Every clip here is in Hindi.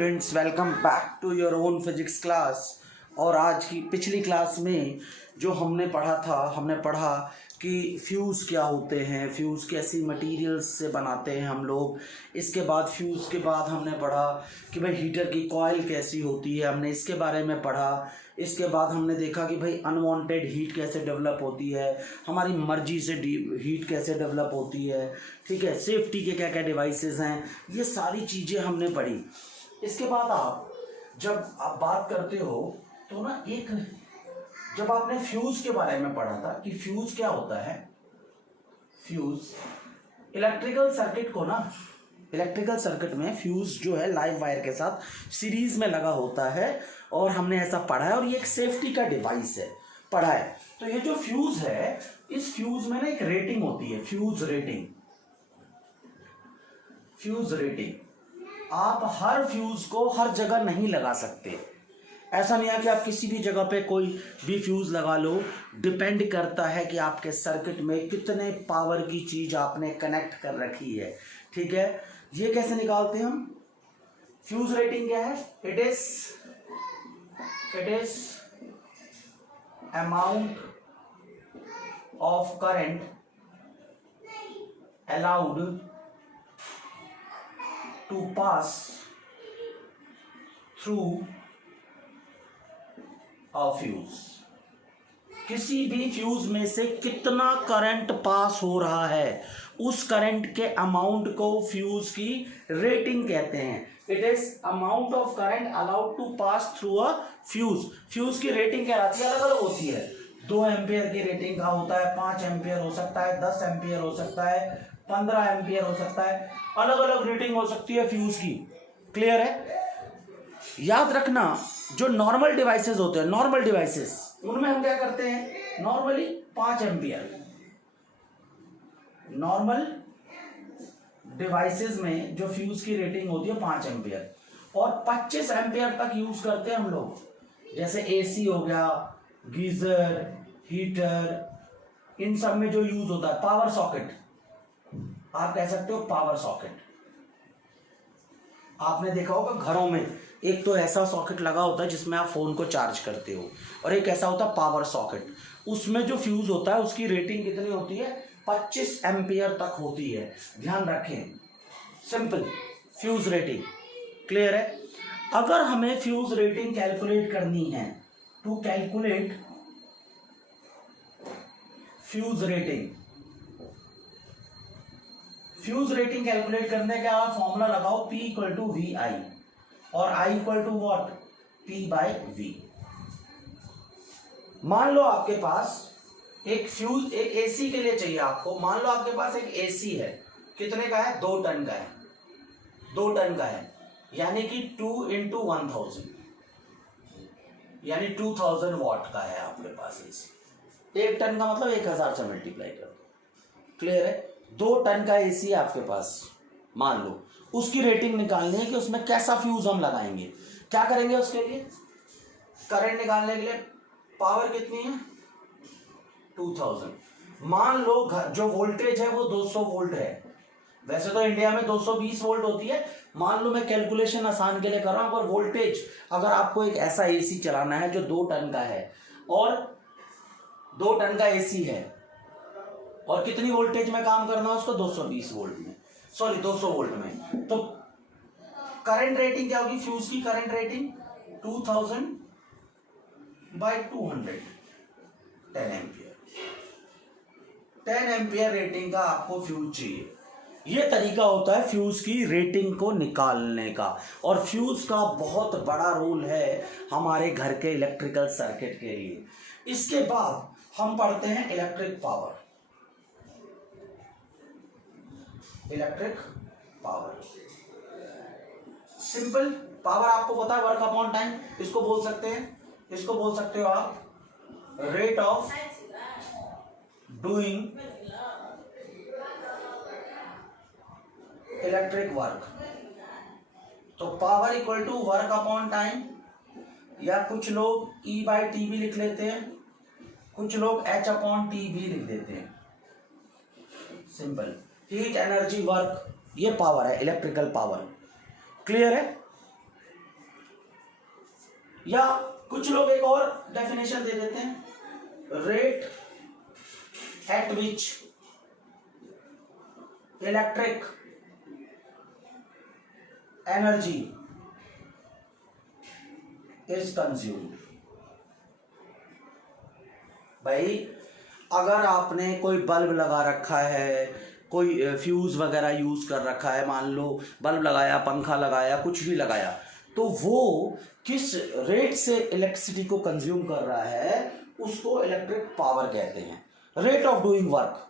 Students, welcome back to your own physics class. और आज की पिछली क्लास में जो हमने पढ़ा कि फ्यूज़ क्या होते हैं, फ्यूज़ कैसी मटेरियल्स से बनाते हैं हम लोग। इसके बाद फ्यूज़ के बाद हमने पढ़ा कि भाई हीटर की कॉइल कैसी होती है, हमने इसके बारे में पढ़ा। इसके बाद हमने देखा कि भाई अनवांटेड हीट कैसे डेवलप होती है, हमारी मर्जी से हीट कैसे डेवलप होती है, ठीक है, सेफ्टी के क्या क्या डिवाइसेस हैं, ये सारी चीज़ें हमने पढ़ी। इसके बाद जब आप बात करते हो तो ना, जब आपने फ्यूज़ के बारे में पढ़ा था कि फ्यूज़ क्या होता है। फ्यूज़ इलेक्ट्रिकल सर्किट में फ्यूज़ जो है लाइव वायर के साथ सीरीज में लगा होता है, और हमने ऐसा पढ़ा है, और ये एक सेफ्टी का डिवाइस है, पढ़ा है। तो ये जो फ्यूज़ है, इस फ्यूज़ में ना एक रेटिंग होती है, फ्यूज़ रेटिंग। आप हर फ्यूज़ को हर जगह नहीं लगा सकते। ऐसा नहीं है कि आप किसी भी जगह पे कोई भी फ्यूज़ लगा लो, डिपेंड करता है कि आपके सर्किट में कितने पावर की चीज़ आपने कनेक्ट कर रखी है, ठीक है। ये कैसे निकालते हैं हम? फ्यूज़ रेटिंग क्या है? It is amount of current allowed to pass through a fuse. किसी भी फ्यूज में से कितना करंट पास हो रहा है, उस करंट के अमाउंट को फ्यूज की रेटिंग कहते हैं। It is amount of current allowed to pass through a fuse. Fuse की रेटिंग क्या रहती है? अलग अलग होती है। 2 एम्पियर की रेटिंग का होता है, 5 एम्पियर हो सकता है, 10 एम्पियर हो सकता है, 15 एम्पियर हो सकता है, अलग अलग रेटिंग हो सकती है फ्यूज की। क्लियर है? याद रखना, जो नॉर्मल डिवाइसेस होते हैं, उनमें हम क्या करते हैं? Normally 5 ampere. नॉर्मल डिवाइसेस में जो फ्यूज की रेटिंग होती है 5 एम्पियर, और 25 एम्पियर तक यूज करते हैं हम लोग। जैसे एसी हो गया, गीजर, हीटर, इन सब में जो यूज होता है। पावर सॉकेट, आप कह सकते हो पावर सॉकेट। आपने देखा होगा घरों में एक तो ऐसा सॉकेट लगा होता है जिसमें आप फ़ोन को चार्ज करते हो, और एक ऐसा होता है पावर सॉकेट। उसमें जो फ्यूज़ होता है उसकी रेटिंग कितनी होती है? 25 एम्पियर तक होती है। ध्यान रखें, सिंपल फ्यूज़ रेटिंग। क्लियर है? अगर हमें फ्यूज़ रेटिंग कैलकुलेट करनी है, to calculate fuse rating calculate करने का फॉर्मूला लगाओ, P equal to V I, और I equal to what? P by V. मान लो आपके पास एक फ्यूज, एक एसी के लिए चाहिए आपको। मान लो आपके पास एक एसी है, कितने का है? 2 टन का है। 2 टन का है, यानी कि 2 इंटू 1000, यानी 2000 वॉट का है आपके पास एसी। 1 टन का मतलब 1000 से मल्टीप्लाई कर दो। क्लियर है? 2 टन का एसी है आपके पास, मान लो। उसकी रेटिंग निकालनी है कि उसमें कैसा फ्यूज हम लगाएंगे। क्या करेंगे उसके लिए? करंट निकालने के लिए पावर कितनी है? 2000। मान लो जो वोल्टेज है वो 200 वोल्ट है। वैसे तो इंडिया में 220 वोल्ट होती है। मान लो मैं कैलकुलेशन आसान के लिए कर रहा हूं, पर वोल्टेज, अगर आपको एक ऐसा एसी चलाना है जो 2 टन का है, और 2 टन का एसी है, और कितनी वोल्टेज में काम करना है उसको? 220 वोल्ट में, सॉरी 200 वोल्ट में। तो करंट रेटिंग क्या होगी? फ्यूज की current rating 2000 by 200, 10 ampere. 10 ampere rating का आपको फ्यूज चाहिए। ये तरीका होता है फ्यूज की रेटिंग को निकालने का, और फ्यूज का बहुत बड़ा रोल है हमारे घर के इलेक्ट्रिकल सर्किट के लिए। इसके बाद हम पढ़ते हैं इलेक्ट्रिक पावर। सिंपल पावर आपको पता है, वर्क अपॉन टाइम। इसको बोल सकते हो आप rate of doing electric work. तो power equal to work upon time, या कुछ लोग E बाई टी भी लिख लेते हैं, कुछ लोग H अपॉन टी भी लिख देते हैं। सिंपल, हीट एनर्जी वर्क, ये पावर है, इलेक्ट्रिकल पावर। क्लियर है? या कुछ लोग एक और डेफिनेशन दे देते हैं, rate at which electric energy is consumed. भाई अगर आपने कोई बल्ब लगा रखा है, कोई फ्यूज वगैरह यूज कर रखा है, मान लो बल्ब लगाया, पंखा लगाया, कुछ भी लगाया, तो वो किस रेट से इलेक्ट्रिसिटी को कंज्यूम कर रहा है उसको इलेक्ट्रिक पावर कहते हैं। Rate of doing work,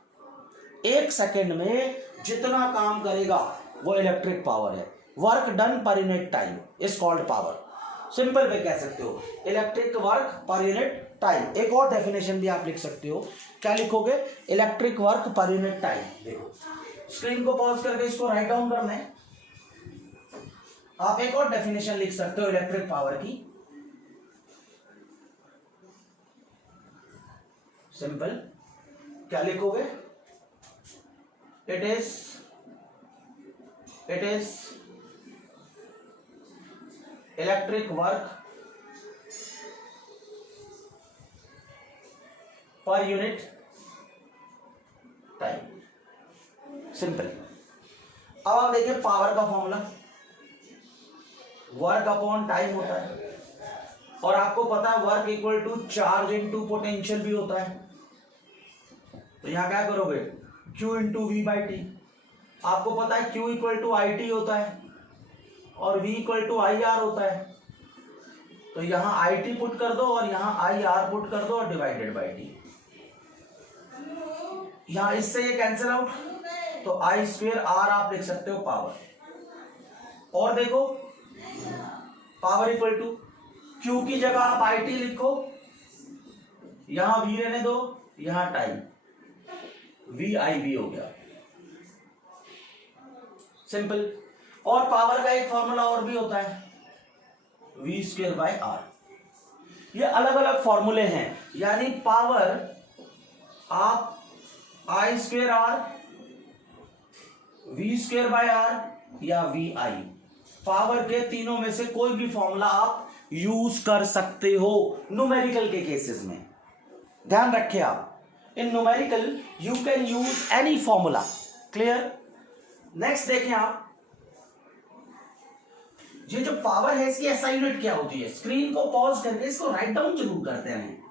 1 second में जितना काम करेगा वो इलेक्ट्रिक पावर है। Work done per unit time is called power. Simple way कह सकते हो electric work per unit time. एक और डेफिनेशन भी आप लिख सकते हो, क्या लिखोगे, electric work per unit time. देखो स्क्रीन को पॉज करके इसको राइट डाउन करना है। आप एक और डेफिनेशन लिख सकते हो इलेक्ट्रिक पावर की, सिंपल, क्या लिखोगे, it is electric work per unit time. Simple. अब आप देखिए पावर का फॉर्मूला वर्क अपॉन टाइम होता है, और आपको पता है work equal to charge into potential भी होता है। तो यहां क्या करोगे, Q into V by T. आपको पता है Q equal to I T होता है और V equal to I R होता है। तो यहां आई टी पुट कर दो और यहां आई आर पुट कर दो और डिवाइडेड बाई टी। यहां इससे ये कैंसिल आउट, तो आई स्क्वेयर आर आप लिख सकते हो पावर। और देखो पावर इक्वल टू Q की जगह आप आई टी लिखो, यहां V रहने दो, यहां टाइम वी आई वी हो गया। सिंपल। और पावर का एक फॉर्मूला और भी होता है, वी स्क्वेयर बाय आर। ये अलग अलग फॉर्मूले हैं, यानी पावर आप I square R, V square by R या वी आई, पावर के तीनों में से कोई भी फॉर्मूला आप यूज कर सकते हो न्यूमेरिकल के केसेस में। ध्यान रखें आप, इन numerical you can use any formula. Clear. Next देखें आप, ये जो पावर है इसकी एसआई यूनिट क्या होती है। स्क्रीन को पॉज करके इसको राइट डाउन जरूर करते रहें।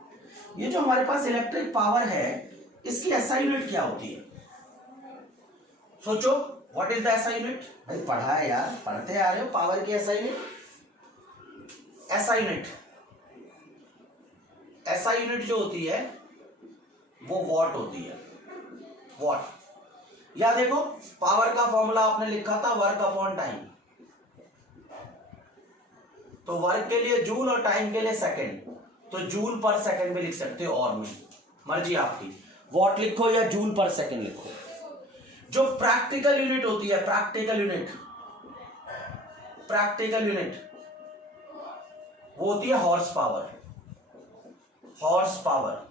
ये जो हमारे पास इलेक्ट्रिक पावर है इसकी एसआई यूनिट क्या होती है, सोचो। What is the SI unit. भाई पढ़ा है यार, पढ़ते आ रहे हो। पावर की एसआई यूनिट, एसआई यूनिट जो होती है वो वॉट होती है, वॉट। या देखो पावर का फॉर्मूला आपने लिखा था वर्क अपॉन टाइम, तो वर्क के लिए जूल और टाइम के लिए सेकंड, तो जूल पर सेकंड भी लिख सकते हो, और में मर्जी आपकी, वॉट लिखो या जूल पर सेकंड लिखो। जो प्रैक्टिकल यूनिट होती है, प्रैक्टिकल यूनिट वो होती है हॉर्स पावर,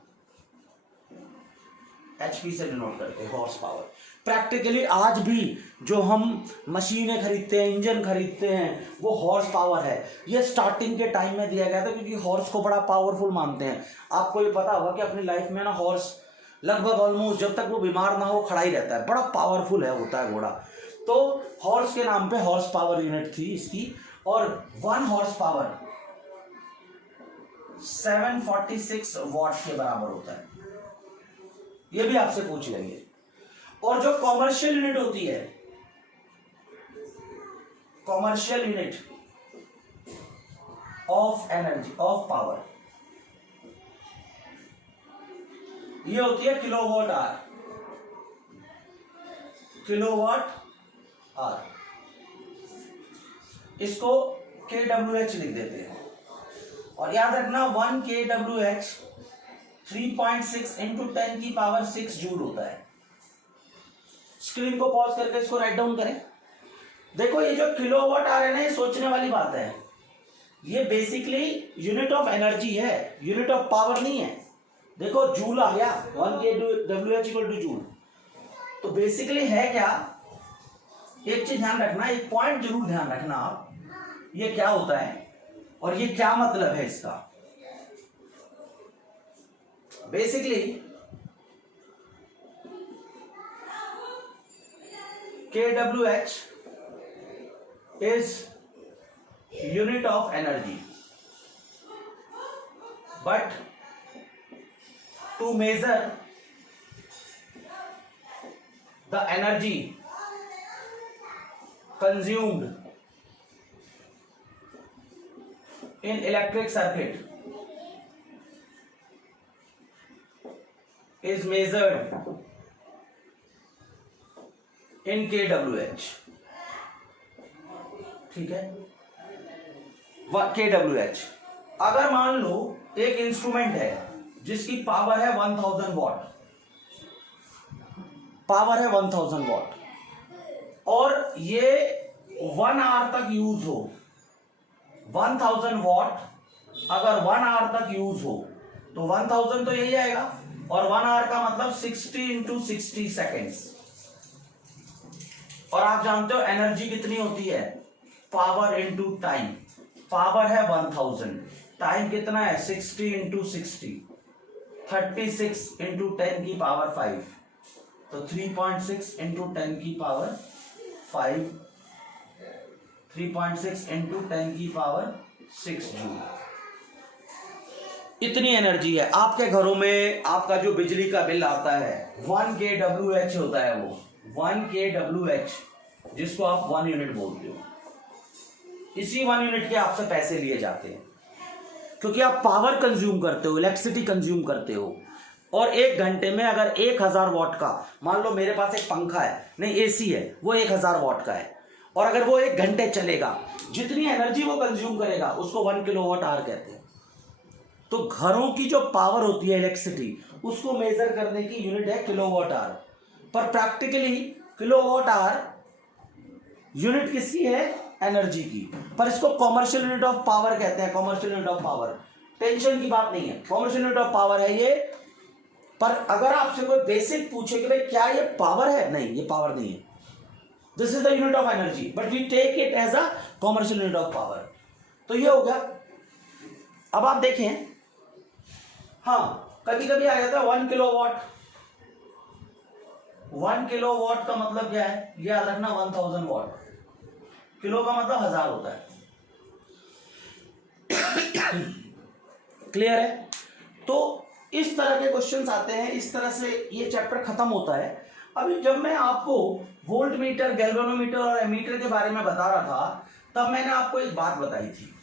एचपी से डिनोट करते हैं हॉर्स पावर। प्रैक्टिकली आज भी जो हम मशीनें खरीदते हैं, इंजन खरीदते हैं, वो हॉर्स पावर है। ये स्टार्टिंग के टाइम में दिया गया था क्योंकि हॉर्स को बड़ा पावरफुल मानते हैं। आपको ये पता होगा कि अपनी लाइफ में ना हॉर्स लगभग ऑलमोस्ट जब तक वो बीमार ना हो खड़ा ही रहता है, बड़ा पावरफुल है होता है घोड़ा। तो हॉर्स के नाम पे हॉर्स पावर यूनिट थी इसकी, और 1 हॉर्स पावर 746 वॉट के बराबर होता है। ये भी आपसे पूछ लेंगे। और जो कॉमर्शियल यूनिट होती है, commercial unit of energy, of power, ये होती है किलोवाट आर। इसको kWh लिख देते हैं, और याद रखना 1 kWh 3.6 इंटू 10 की पावर 6 जूल होता है। स्क्रीन को पॉज करके इसको राइट डाउन करें। देखो ये जो किलोवाट आर है ना, ये सोचने वाली बात है। ये बेसिकली यूनिट ऑफ एनर्जी है, यूनिट ऑफ पावर नहीं है। देखो जूल आ गया, 1 kWh इक्वल टू जूल। तो बेसिकली है क्या, एक चीज ध्यान रखना, एक पॉइंट जरूर ध्यान रखना आप, ये क्या होता है, और ये क्या मतलब है इसका? Basically kWh is unit of energy, but to measure the energy consumed in electric circuit is measured in kWh. ठीक है, kWh। अगर मान लो एक इंस्ट्रूमेंट है जिसकी पावर है 1000 वॉट, पावर है 1000 वॉट, और ये 1 आवर तक यूज हो, 1000 वॉट अगर 1 आवर तक यूज हो तो 1000 तो यही आएगा, और 1 आवर का मतलब 60 इंटू 60 सेकेंड्स। और आप जानते हो एनर्जी कितनी होती है? Power into time. पावर है 1000, टाइम कितना है? 60 इंटू 60, 36 इंटू 10 की पावर 5, तो 3.6 इंटू 10 की पावर 5, 3.6 इंटू 10 की पावर 6 जूल। इतनी एनर्जी है। आपके घरों में आपका जो बिजली का बिल आता है 1 kWh होता है, वो 1 kWh, जिसको आप 1 यूनिट बोलते हो। इसी 1 यूनिट के आपसे पैसे लिए जाते हैं, क्योंकि आप पावर कंज्यूम करते हो, इलेक्ट्रिसिटी कंज्यूम करते हो। और 1 घंटे में अगर 1000 वॉट का, मान लो मेरे पास एक पंखा है, नहीं एसी है, वो 1000 वॉट का है, और अगर वो 1 घंटे चलेगा, जितनी एनर्जी वो कंज्यूम करेगा उसको 1 किलोवाट आवर कहते हैं। तो घरों की जो पावर होती है इलेक्ट्रिसिटी, उसको मेजर करने की यूनिट है किलोवाट आवर। पर प्रैक्टिकली किलोवाट आवर यूनिट किसकी है? एनर्जी की। पर इसको कॉमर्शियल यूनिट ऑफ पावर कहते हैं, commercial unit of power. Tension की बात नहीं है, कॉमर्शियल यूनिट ऑफ पावर है ये। पर अगर आपसे कोई बेसिक पूछे कि भाई क्या ये पावर है, नहीं, ये पावर नहीं है, this is the unit of energy, but we take it as a commercial unit of power. तो ये हो गया। अब आप देखें, हाँ, कभी कभी आ जाता है 1 किलोवाट। 1 किलोवाट का मतलब क्या है? ये याद रखना, 1000 वॉट। किलो का मतलब 1000 होता है। क्लियर है? तो इस तरह के क्वेश्चंस आते हैं, इस तरह से ये चैप्टर खत्म होता है। अभी जब मैं आपको वोल्ट मीटर, गैल्वेनोमीटर और एमीटर के बारे में बता रहा था, तब मैंने आपको एक बात बताई थी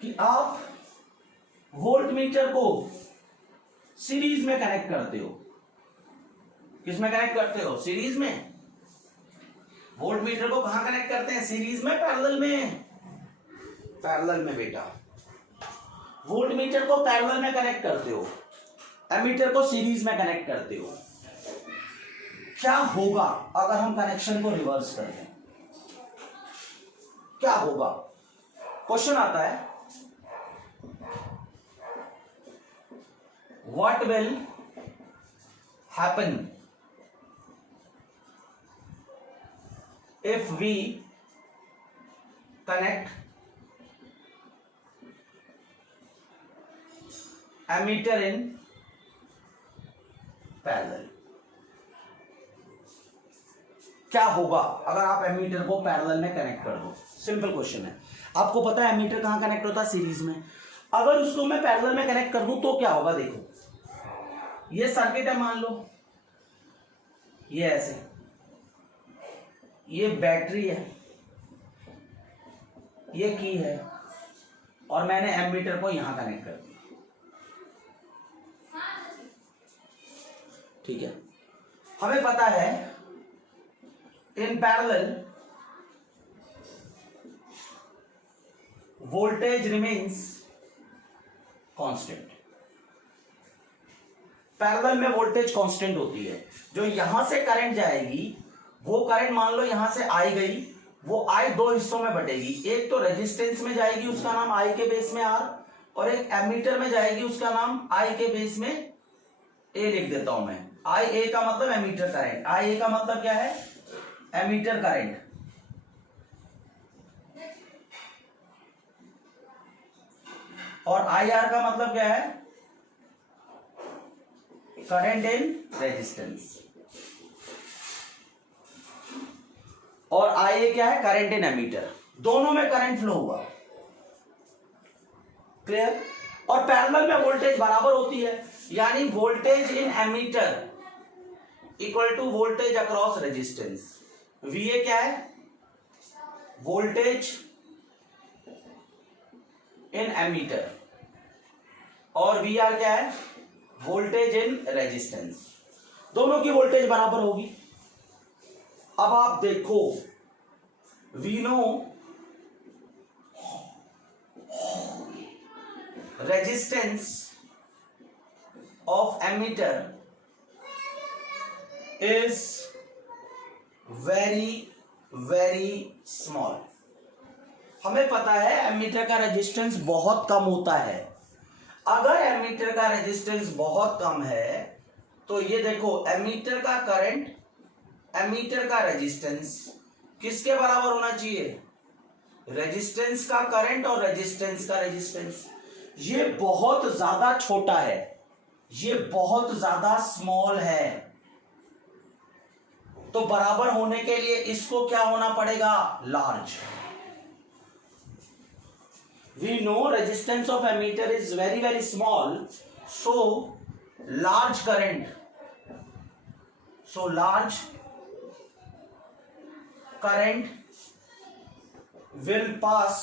कि आप वोल्ट मीटर को सीरीज में कनेक्ट करते हो। किसमें कनेक्ट करते हो? सीरीज में। वोल्ट मीटर को कहां कनेक्ट करते हैं? सीरीज में, पैरेलल में? पैरेलल में बेटा। वोल्ट मीटर को पैरेलल में कनेक्ट करते हो, एमीटर को सीरीज में कनेक्ट करते हो। क्या होगा अगर हम कनेक्शन को रिवर्स कर दें? क्या होगा? क्वेश्चन आता है, what will happen if we connect ammeter in parallel? क्या होगा अगर आप एमीटर को पैरेलल में कनेक्ट कर दो? सिंपल क्वेश्चन है। आपको पता है एमीटर कहां कनेक्ट होता है? सीरीज में। अगर उसको मैं पैरेलल में कनेक्ट कर दूं तो क्या होगा? देखो, ये सर्किट है, मान लो ये ऐसे, ये बैटरी है, ये की है, और मैंने एमीटर को यहां कनेक्ट कर दिया। ठीक है, हमें पता है in parallel voltage remains constant. Parallel में वोल्टेज कांस्टेंट होती है। जो यहां से करंट जाएगी, वो करंट मान लो यहां से आई गई, वो आई 2 हिस्सों में बटेगी। एक तो रेजिस्टेंस में जाएगी, उसका नाम आई के बेस में आर, और एक एमीटर में जाएगी, उसका नाम आई के बेस में ए लिख देता हूं मैं। आई ए का मतलब एमीटर करंट, आई ए का मतलब क्या है? Ammeter current. और आई आर का मतलब क्या है? Current in resistance. और आई ए क्या है? Current in ammeter. दोनों में करंट फ्लो हुआ। क्लियर? और पैरेलल में वोल्टेज बराबर होती है, यानी voltage in ammeter equal to voltage across resistance. V A क्या है? वोल्टेज इन एमीटर, और वी आर क्या है? Voltage in resistance. दोनों की वोल्टेज बराबर होगी। अब आप देखो, we know resistance of ammeter is very very small. हमें पता है एमीटर का रेजिस्टेंस बहुत कम होता है। अगर एमीटर का रेजिस्टेंस बहुत कम है तो ये देखो, एमीटर का करंट, एमीटर का रेजिस्टेंस किसके बराबर होना चाहिए? रेजिस्टेंस का करंट और रेजिस्टेंस का रेजिस्टेंस। ये बहुत ज्यादा छोटा है, ये बहुत ज्यादा स्मॉल है, तो बराबर होने के लिए इसको क्या होना पड़ेगा? Large. We know resistance of ammeter is very very small, so large current, so large current will pass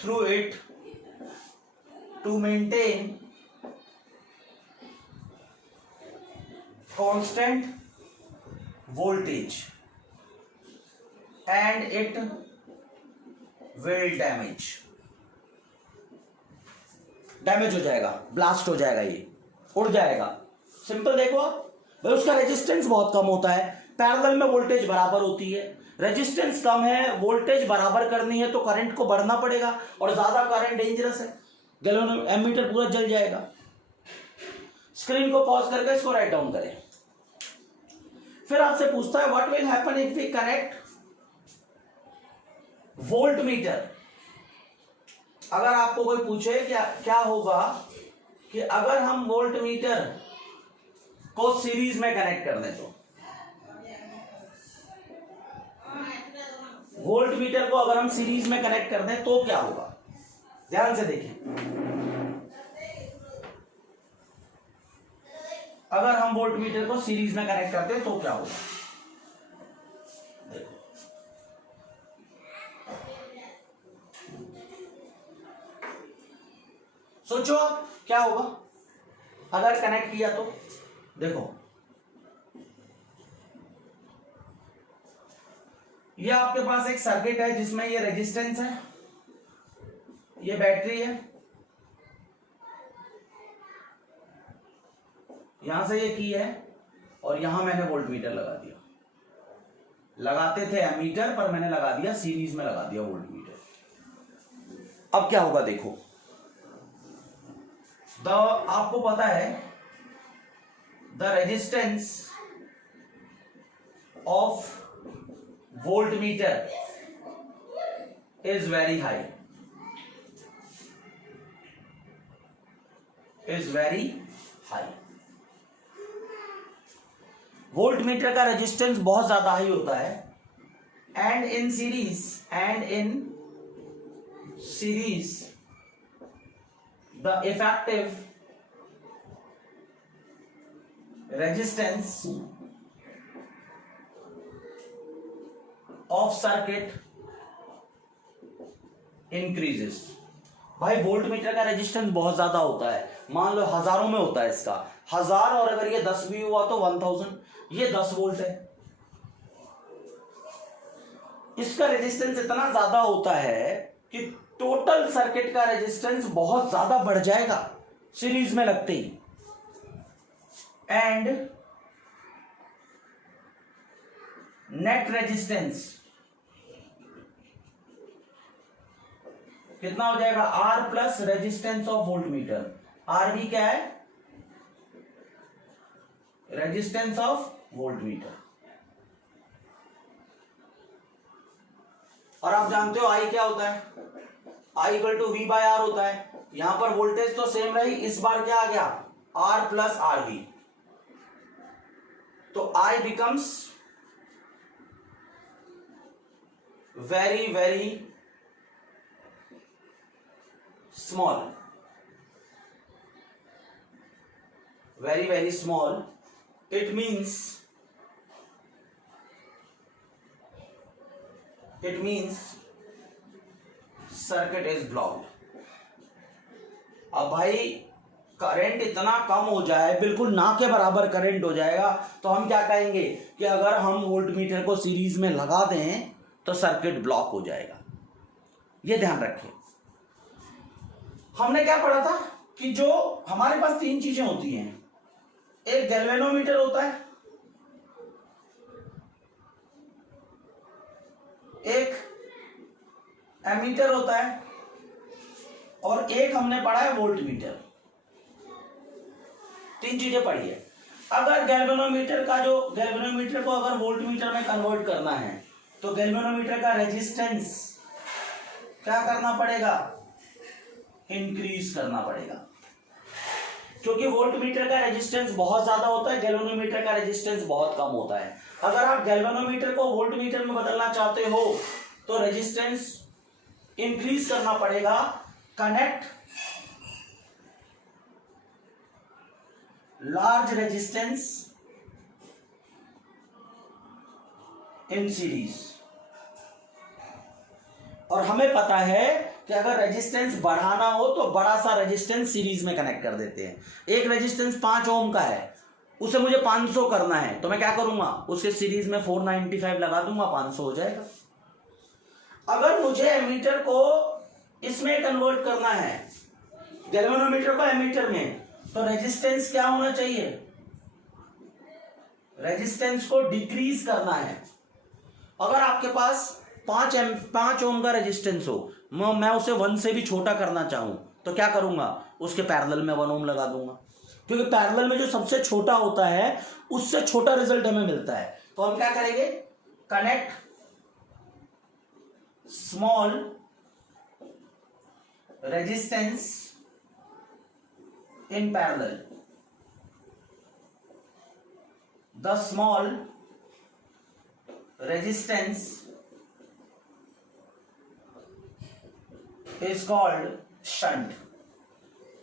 through it to maintain constant voltage and it will damage हो जाएगा, ब्लास्ट हो जाएगा, ये उड़ जाएगा। सिंपल देखो आप भाई, उसका रेजिस्टेंस बहुत कम होता है, पैरेलल में वोल्टेज बराबर होती है, रेजिस्टेंस कम है, वोल्टेज बराबर करनी है तो करंट को बढ़ना पड़ेगा, और ज्यादा करंट डेंजरस है, एमीटर पूरा जल जाएगा। स्क्रीन को पॉज करके इसको राइट डाउन करें। फिर आपसे पूछता है what will happen if we connect voltmeter. अगर आपको कोई पूछे क्या होगा कि अगर हम वोल्ट मीटर को सीरीज में कनेक्ट कर दें, तो वोल्ट मीटर को अगर हम सीरीज में कनेक्ट कर दें तो क्या होगा? ध्यान से देखें, अगर हम वोल्ट मीटर को सीरीज में कनेक्ट करते हैं तो क्या होगा? देखो, सोचो क्या होगा अगर कनेक्ट किया तो। देखो, ये आपके पास एक सर्किट है जिसमें ये रेजिस्टेंस है, ये बैटरी है, यहां से ये की है, और यहां मैंने वोल्ट मीटर लगा दिया। लगाते थे एमीटर, पर मैंने लगा दिया सीरीज में, लगा दिया वोल्ट मीटर। अब क्या होगा देखो, आपको पता है the resistance of voltmeter is very high, voltmeter का रेजिस्टेंस बहुत ज्यादा हाई होता है, and in series the effective resistance of circuit increases। भाई वोल्ट मीटर का रेजिस्टेंस बहुत ज्यादा होता है, मान लो हजारों में होता है इसका, 1000, और अगर ये 10 भी हुआ तो 1000। ये 10 वोल्ट है, इसका रेजिस्टेंस इतना ज्यादा होता है कि टोटल सर्किट का रेजिस्टेंस बहुत ज्यादा बढ़ जाएगा सीरीज में लगते ही, एंड नेट रेजिस्टेंस कितना हो जाएगा? R plus resistance of voltmeter. R भी क्या है? Resistance of voltmeter. और आप जानते हो आई क्या होता है? I equal to V by R होता है। यहां पर वोल्टेज तो सेम रही, इस बार क्या आ गया आर प्लस आर वी, तो I becomes very very small, very very small. It means circuit is blocked. अब भाई करंट इतना कम हो जाए, बिल्कुल ना के बराबर करंट हो जाएगा, तो हम क्या कहेंगे कि अगर हम वोल्टमीटर को सीरीज में लगा दें तो सर्किट ब्लॉक हो जाएगा। ये ध्यान रखें। हमने क्या पढ़ा था कि जो हमारे पास तीन चीजें होती हैं, एक गैल्वेनोमीटर होता है, एक एमीटर होता है, और एक हमने पढ़ा है वोल्टमीटर। तीन चीजें पढ़ी है। अगर गैल्वेनोमीटर को अगर वोल्टमीटर में कन्वर्ट करना है तो गैल्वेनोमीटर का रेजिस्टेंस क्या करना पड़ेगा, इंक्रीज करना पड़ेगा, क्योंकि वोल्टमीटर का रेजिस्टेंस बहुत ज्यादा होता है, गैल्वेनोमीटर का रेजिस्टेंस बहुत कम होता है। अगर आप गैल्वेनोमीटर को वोल्टमीटर में बदलना चाहते हो तो रेजिस्टेंस इंक्रीज करना पड़ेगा। Connect large resistance in series. और हमें पता है कि अगर रेजिस्टेंस बढ़ाना हो तो बड़ा सा रेजिस्टेंस सीरीज में कनेक्ट कर देते हैं। एक रेजिस्टेंस 5 ओम का है, उसे मुझे 500 करना है, तो मैं क्या करूंगा, उसके सीरीज में 495 लगा दूंगा, 500 हो जाएगा। अगर मुझे एमीटर को इसमें कन्वर्ट करना है, गैल्वेनोमीटर को एमीटर में, तो रेजिस्टेंस क्या होना चाहिए, रेजिस्टेंस को डिक्रीज करना है। अगर आपके पास 5 ओम का रेजिस्टेंस हो, मैं उसे 1 से भी छोटा करना चाहूं तो क्या करूंगा, उसके पैरेलल में 1 ओम लगा दूंगा, क्योंकि पैरेलल में जो सबसे छोटा होता है उससे छोटा रिजल्ट हमें मिलता है। तो हम क्या करेंगे, connect small resistance in parallel. The small resistance is called shunt.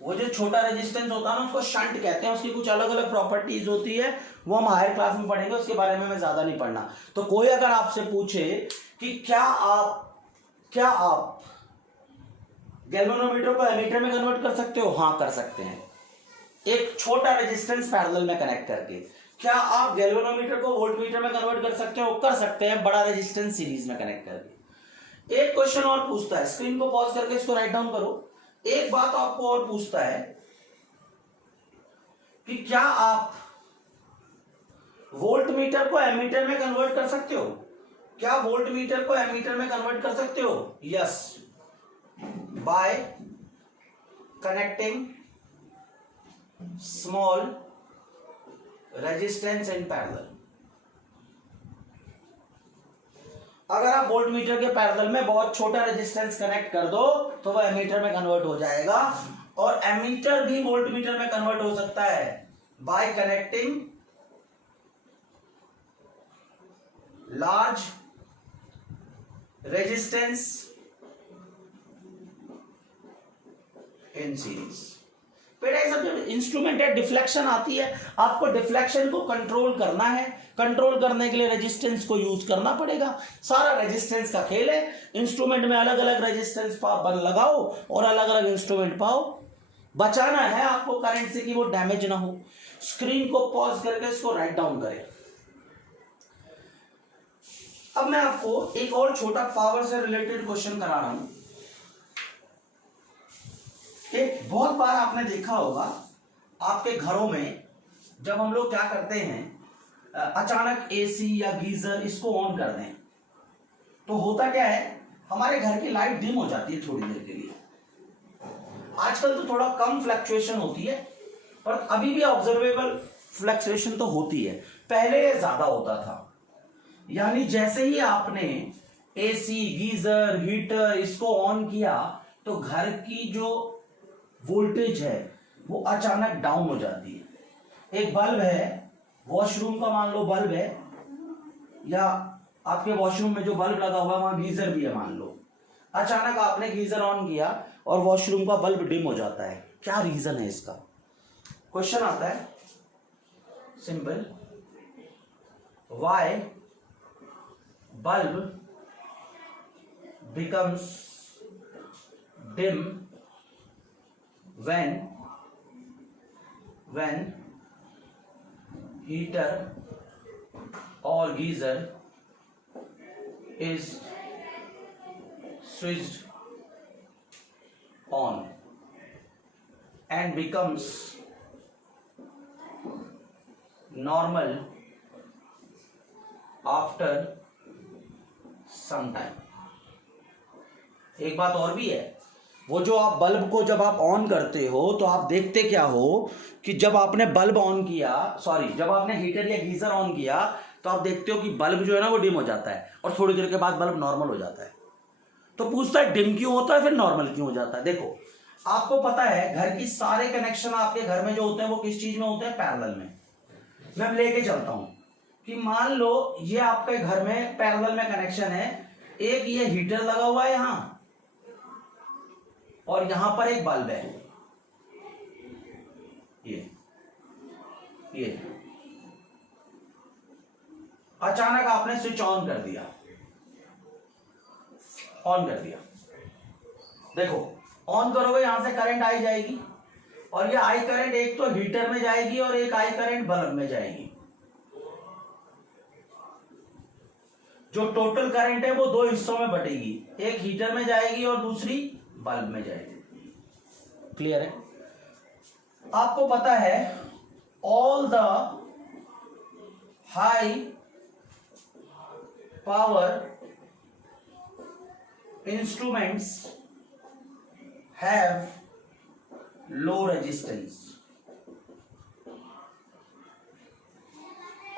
वो जो छोटा रेजिस्टेंस होता है ना, उसको शंट कहते हैं। उसकी कुछ अलग अलग प्रॉपर्टीज होती है, वो हम हायर क्लास में पढ़ेंगे, उसके बारे में मैं ज्यादा नहीं पढ़ना। तो कोई अगर आपसे पूछे कि क्या आप गैल्वेनोमीटर को एमीटर में कन्वर्ट कर सकते हो, हाँ कर सकते हैं, एक छोटा रेजिस्टेंस पैरेलल में कनेक्ट करके। क्या आप गैल्वेनोमीटर को वोल्टमीटर में कन्वर्ट कर सकते हो, कर सकते हैं, बड़ा रेजिस्टेंस सीरीज में कनेक्ट करके। एक क्वेश्चन और पूछता है, स्क्रीन को पॉज करके इसको राइट डाउन करो। एक बात आपको और पूछता है कि क्या आप वोल्टमीटर को एमीटर में कन्वर्ट कर सकते हो, क्या वोल्टमीटर को एमीटर में कन्वर्ट कर सकते हो? Yes, bye connecting small resistance in parallel. अगर आप वोल्टमीटर के पैरेलल में बहुत छोटा रेजिस्टेंस कनेक्ट कर दो तो वह एमीटर में कन्वर्ट हो जाएगा, और एमीटर भी वोल्टमीटर में कन्वर्ट हो सकता है bye connecting large resistance in series. बेटा ये सब जब इंस्ट्रूमेंट है, डिफ्लेक्शन आती है, आपको डिफ्लेक्शन को कंट्रोल करना है। कंट्रोल करने के लिए रेजिस्टेंस को यूज करना पड़ेगा। सारा रेजिस्टेंस का खेल है। इंस्ट्रूमेंट में अलग अलग रेजिस्टेंस लगाओ और अलग अलग इंस्ट्रूमेंट पाओ। बचाना है आपको करंट से कि वो डैमेज ना हो। स्क्रीन को पॉज करके इसको राइट डाउन करें। अब मैं आपको एक और छोटा पावर से रिलेटेड क्वेश्चन करा रहा हूं। एक बहुत बार आपने देखा होगा आपके घरों में, जब हम लोग क्या करते हैं, अचानक एसी या गीजर इसको ऑन कर दें तो होता क्या है, हमारे घर की लाइट डिम हो जाती है थोड़ी देर के लिए। आजकल तो थोड़ा कम फ्लक्चुएशन होती है, पर अभी भी ऑब्जर्वेबल फ्लक्चुएशन तो होती है। पहले ये ज्यादा होता था, यानी जैसे ही आपने एसी, गीजर, हीटर इसको ऑन किया तो घर की जो वोल्टेज है वो अचानक डाउन हो जाती है। एक बल्ब है, वॉशरूम का मान लो बल्ब है, या आपके वॉशरूम में जो बल्ब लगा हुआ है वहां गीजर भी है मान लो, अचानक आपने गीजर ऑन किया और वॉशरूम का बल्ब डिम हो जाता है, क्या रीजन है इसका? क्वेश्चन आता है simple, why bulb becomes dim when heater or geyser is switched on and becomes normal after some time। एक बात और भी है, वो जो आप बल्ब को जब आप ऑन करते हो तो आप देखते क्या हो कि जब आपने बल्ब ऑन किया, जब आपने हीटर या गीजर ऑन किया तो आप देखते हो कि बल्ब जो है ना वो डिम हो जाता है और थोड़ी देर के बाद बल्ब नॉर्मल हो जाता है। तो पूछता है डिम क्यों होता है फिर नॉर्मल क्यों हो जाता है? देखो आपको पता है घर की सारे कनेक्शन आपके घर में जो होते हैं वो किस चीज में होते हैं? पैरेलल में। मैं लेके चलता हूं कि मान लो ये आपके घर में पैरेलल में कनेक्शन है, एक ये हीटर लगा हुआ है यहां और यहां पर एक बल्ब है, ये अचानक आपने स्विच ऑन कर दिया, देखो ऑन करोगे यहां से करंट आई जाएगी और ये आई करंट एक तो हीटर में जाएगी और एक आई करंट बल्ब में जाएगी। जो टोटल करंट है वो दो हिस्सों में बटेगी, एक हीटर में जाएगी और दूसरी बल्ब में जाएगी। क्लियर है? आपको पता है all the high power instruments have low resistance.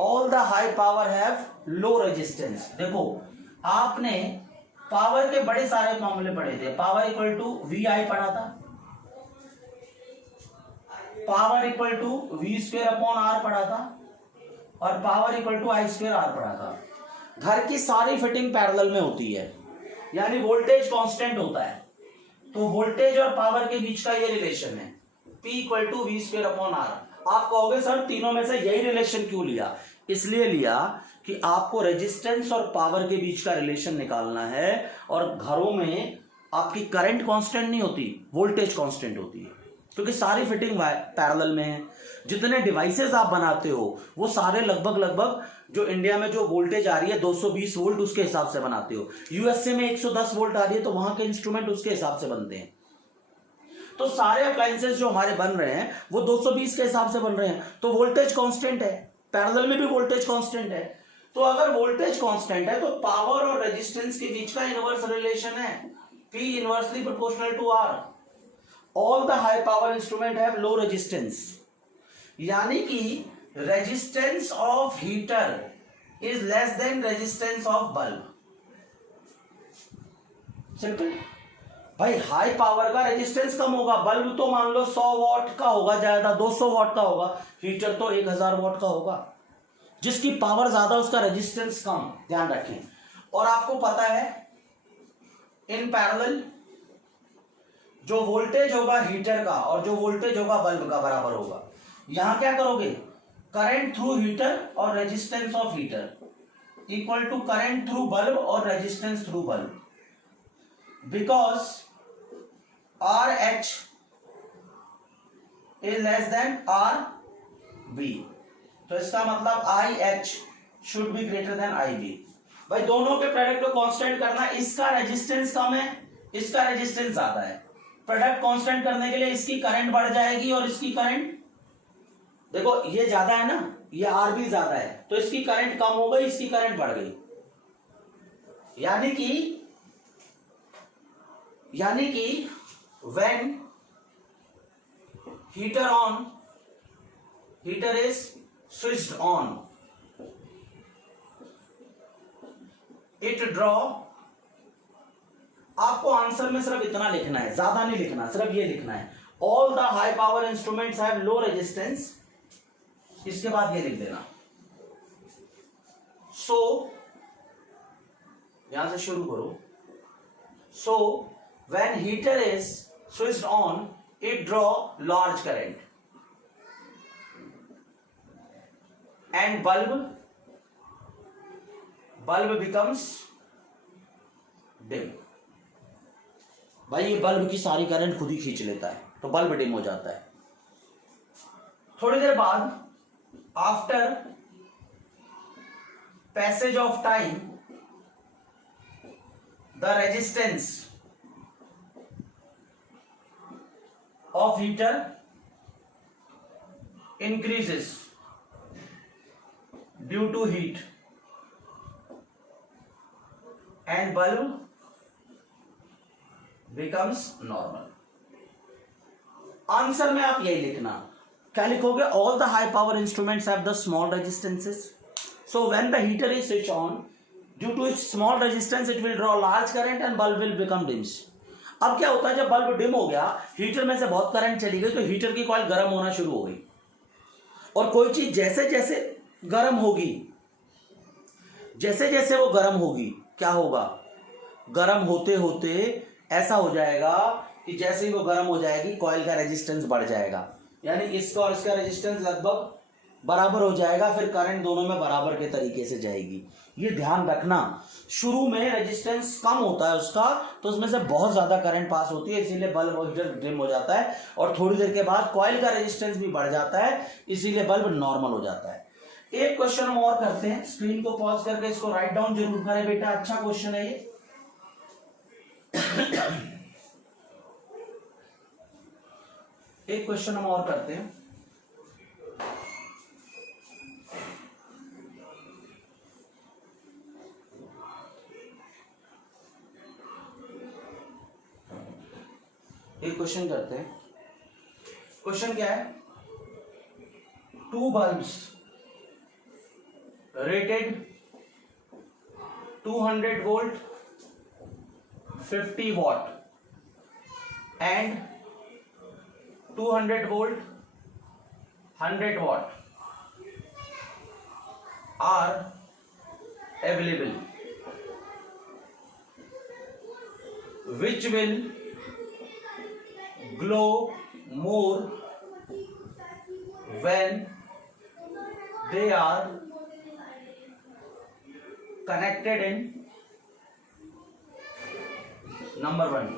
All the high power have low resistance. देखो आपने पावर के बड़े सारे फॉर्मूले पढ़े थे, power equal to V I पढ़ा था, power equal to V square upon R पढ़ा था और power equal to I square R पढ़ा था। घर की सारी फिटिंग पैरेलल में होती है यानी वोल्टेज कांस्टेंट होता है, तो वोल्टेज और पावर के बीच का ये रिलेशन है P equal to V square upon R. आप कहोगे सर तीनों में से यही रिलेशन क्यों लिया? इसलिए लिया कि आपको रेजिस्टेंस और पावर के बीच का रिलेशन निकालना है और घरों में आपकी करंट कांस्टेंट नहीं होती, वोल्टेज कांस्टेंट होती है, क्योंकि सारी फिटिंग पैरेलल में है। जितने डिवाइसेस आप बनाते हो वो सारे लगभग जो इंडिया में जो वोल्टेज आ रही है 220 वोल्ट उसके हिसाब से बनाते हो, यूएसए में 110 वोल्ट आ रही है तो वहां के इंस्ट्रूमेंट उसके हिसाब से बनते हैं। तो सारे अप्लायंसेस जो हमारे बन रहे हैं वो 220 के हिसाब से बन रहे हैं, तो वोल्टेज कांस्टेंट है, पैरेलल में भी वोल्टेज कांस्टेंट है। तो अगर वोल्टेज कांस्टेंट है तो पावर और रेजिस्टेंस के बीच का इनवर्स रिलेशन है P inversely proportional to R। All the high power instrument have low resistance, यानी कि resistance of heater is less than resistance of bulb. Simple भाई, हाई पावर का रेजिस्टेंस कम होगा, बल्ब तो मान लो 100 वॉट का होगा, ज्यादा 200 वॉट का होगा, हीटर तो 1000 वॉट का होगा। जिसकी पावर ज्यादा उसका रेजिस्टेंस कम, ध्यान रखें। और आपको पता है इन पैरेलल जो वोल्टेज होगा हीटर का और जो वोल्टेज होगा बल्ब का बराबर होगा। यहां क्या करोगे? करंट थ्रू हीटर और resistance of heater equal to current through bulb और resistance through bulb, because RH is less than RB। तो इसका मतलब IH should be greater than IB। भाई दोनों के प्रोडक्ट को कांस्टेंट करना, इसका रेजिस्टेंस कम है, इसका रेजिस्टेंस ज्यादा है। प्रोडक्ट कांस्टेंट करने के लिए इसकी करंट बढ़ जाएगी और इसकी करंट, देखो ये ज्यादा है ना, ये RB ज्यादा है, तो इसकी करंट कम हो गई, इसकी करंट बढ़ गई। यानी कि when heater is switched on, it draw आपको आंसर में सिर्फ इतना लिखना है, ज्यादा नहीं लिखना, सिर्फ ये लिखना है, all the high power instruments have low resistance. इसके बाद ये लिख देना। सो यहां से शुरू करो। So when heater is switched on it draw large current and bulb becomes dim. भाई ये बल्ब की सारी करंट खुद ही खींच लेता है, तो बल्ब डिम हो जाता है। थोड़ी देर बाद after passage of time the resistance of heater increases due to heat and bulb becomes normal। Answer में आप यही लिखना, क्या लिखोगे? All the high power instruments have the small resistances, so when the heater is switch on due to its small resistance it will draw large current and bulb will become dims. अब क्या होता है, जब बल्ब डिम हो गया, हीटर में से बहुत करंट चली गई, तो हीटर की कॉइल गर्म होना शुरू हो गई। और कोई चीज जैसे जैसे गर्म होगी, जैसे जैसे वो गर्म होगी, क्या होगा? गर्म होते होते ऐसा हो जाएगा कि जैसे ही वो गर्म हो जाएगी कॉइल का रेजिस्टेंस बढ़ जाएगा, यानी इसका और इसका रेजिस्टेंस लगभग बराबर हो जाएगा, फिर करंट दोनों में बराबर के तरीके से जाएगी। ये ध्यान रखना, शुरू में रेजिस्टेंस कम होता है उसका, तो उसमें से बहुत ज्यादा करंट पास होती है, इसीलिए बल्ब और हीटर डिम हो जाता है, और थोड़ी देर के बाद कॉइल का रेजिस्टेंस भी बढ़ जाता है, इसीलिए बल्ब नॉर्मल हो जाता है। एक क्वेश्चन हम और करते हैं, स्क्रीन को पॉज करके इसको राइट डाउन जरूर करें बेटा, अच्छा क्वेश्चन है ये। एक क्वेश्चन हम और करते हैं। एक क्वेश्चन करते हैं। क्वेश्चन क्या है? 2 bulbs rated 200 volt 50 watt and 200 volt 100 watt are available. Which will glow more when they are connected in number 1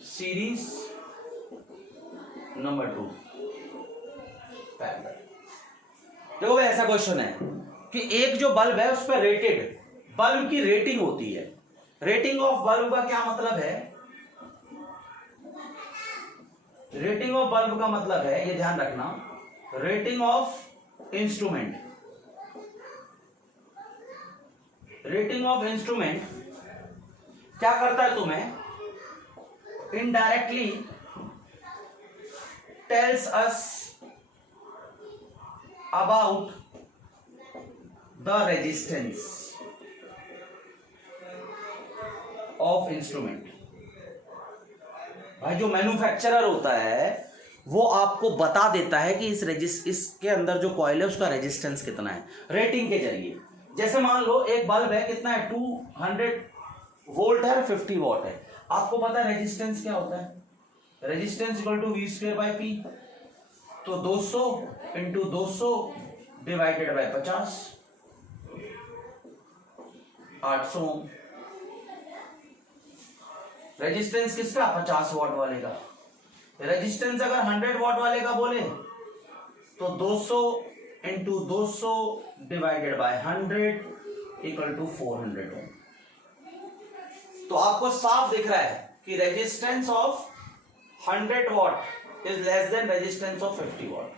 series, number 2 parallel. देखो भाई, ऐसा क्वेश्चन है कि एक जो बल्ब है उस पर रेटेड बल्ब की रेटिंग होती है। रेटिंग ऑफ बल्ब का क्या मतलब है? रेटिंग ऑफ बल्ब का मतलब है, ये ध्यान रखना, rating of instrument. Rating of instrument क्या करता है तुम्हें? Indirectly tells us about the resistance of instrument. भाई जो मैन्युफैक्चरर होता है वो आपको बता देता है कि इसके अंदर जो कॉइल है उसका रेजिस्टेंस कितना है, रेटिंग के जरिए। जैसे मान लो एक बल्ब है, कितना है? 200 वोल्ट है और 50 वॉट है। आपको पता है रेजिस्टेंस क्या होता है? Resistance equal to V²/P। तो 200 × 200 डिवाइडेड बाय 50, 800 ओम। रेजिस्टेंस किसका? 50 वॉट वाले का। रेजिस्टेंस अगर 100 वॉट वाले का बोले तो 200 × 200 डिवाइडेड बाय 100 इक्वल टू 400 ओम। तो आपको साफ दिख रहा है कि resistance of 100 what is less than resistance of 50 what.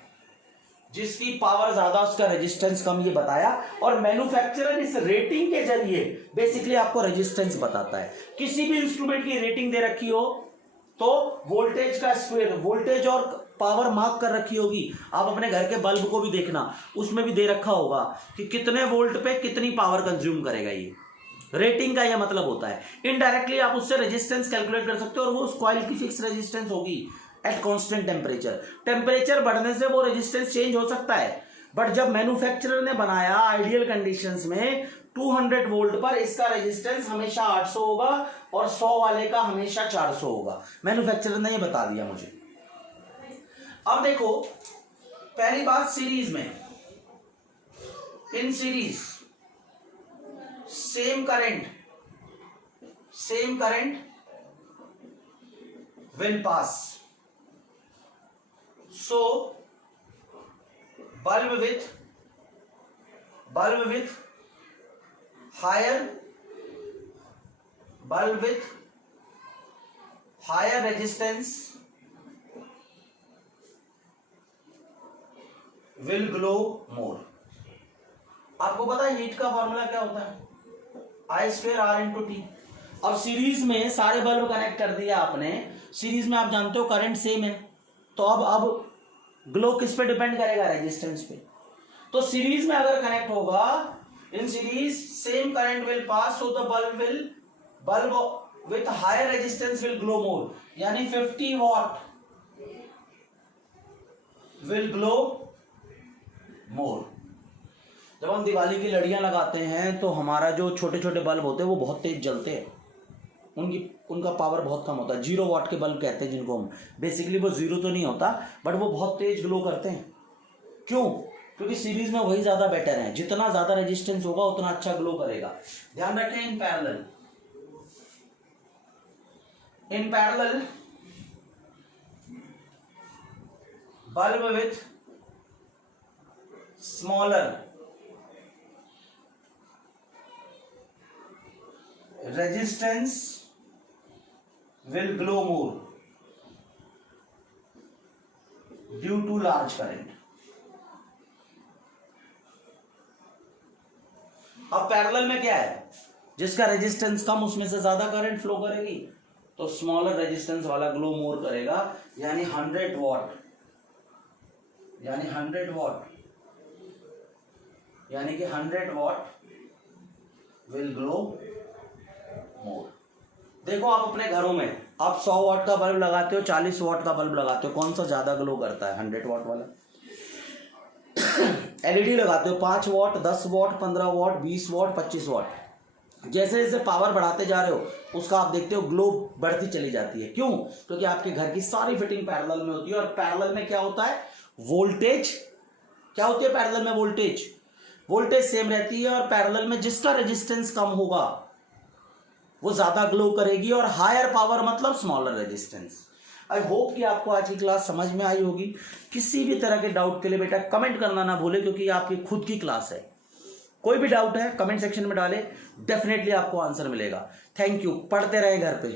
जिसकी पावर ज्यादा उसका रेजिस्टेंस कम, ये बताया। और मैन्युफैक्चरर इस रेटिंग के जरिए बेसिकली आपको रेजिस्टेंस बताता है। किसी भी इंस्ट्रूमेंट की रेटिंग दे रखी हो तो वोल्टेज का स्क्वायर, वोल्टेज और पावर मार्क कर रखी होगी। आप अपने घर के बल्ब को भी देखना, उसमें भी दे रखा होगा कि कितने वोल्ट पे कितनी पावर कंज्यूम करेगा ये। रेटिंग का यह मतलब होता है। इनडायरेक्टली आप उससे रेजिस्टेंस कैलकुलेट कर सकते हो और वो उस कॉइल की फिक्स रेजिस्टेंस होगी एट कांस्टेंट टेम्परेचर। टेम्परेचर बढ़ने से वो रेजिस्टेंस चेंज हो सकता है, बट जब मैन्युफैक्चरर ने बनाया आइडियल कंडीशंस में 200 वोल्ट पर इसका रेजिस्टेंस हमेशा 800 होगा और 100 वाले का हमेशा 400 होगा। मैन्युफैक्चरर ने ये बता दिया मुझे। अब देखो पहली बात, सीरीज में, इन series same current will pass, so bulb with higher resistance will glow more। आपको पता है हीट का फॉर्मूला क्या होता है, I²R×T। अब सीरीज में सारे बल्ब कनेक्ट कर दिया आपने, सीरीज में आप जानते हो करंट सेम है, तो अब ग्लो किस पे डिपेंड करेगा, रेजिस्टेंस पे। तो सीरीज में अगर कनेक्ट होगा, in series same current will pass, so the bulb with higher resistance will glow more, यानी 50 वॉट विल ग्लो मोर। जब हम दिवाली की लड़ियां लगाते हैं तो हमारा जो छोटे छोटे बल्ब होते हैं वो बहुत तेज जलते हैं, उनका पावर बहुत कम होता है। 0 वाट के बल्ब कहते हैं जिनको हम, बेसिकली वो 0 तो नहीं होता बट वो बहुत तेज ग्लो करते हैं। क्यों? क्योंकि सीरीज में वही ज़्यादा बेटर है, जितना ज़्यादा रेजिस्टेंस होगा उतना अच्छा ग्लो करेगा। ध्यान रखें, in parallel bulb with smaller resistance will glow more due to large current। अब पैरेलल में क्या है, जिसका रेजिस्टेंस कम उसमें से ज्यादा करंट फ्लो करेगी, तो स्मॉलर रेजिस्टेंस वाला ग्लो मोर करेगा, यानी 100 वॉट विल ग्लो मोर। देखो आप अपने घरों में आप 100 वाट का बल्ब लगाते हो, 40 वाट का बल्ब लगाते हो, कौन सा ज्यादा ग्लो करता है? 100 वाट वाला। एलईडी लगाते हो 5 वाट, 10 वाट, 15 वाट, 20 वाट, 25 वाट। जैसे जैसे पावर बढ़ाते जा रहे हो उसका आप देखते हो ग्लो बढ़ती चली जाती है। क्यों? क्योंकि आपके घर की सारी फिटिंग पैरेलल में होती है, और पैरेलल में क्या होता है, वोल्टेज क्या होती है, पैरेलल में वोल्टेज सेम रहती है, और पैरेलल में जिसका रेजिस्टेंस कम होगा वो ज्यादा ग्लो करेगी, और हायर पावर मतलब स्मॉलर रेजिस्टेंस। आई होप कि आपको आज की क्लास समझ में आई होगी। किसी भी तरह के डाउट के लिए बेटा कमेंट करना ना भूले, क्योंकि ये आपकी खुद की क्लास है। कोई भी डाउट है कमेंट सेक्शन में डालें, डेफिनेटली आपको आंसर मिलेगा। Thank you. पढ़ते रहें घर पे।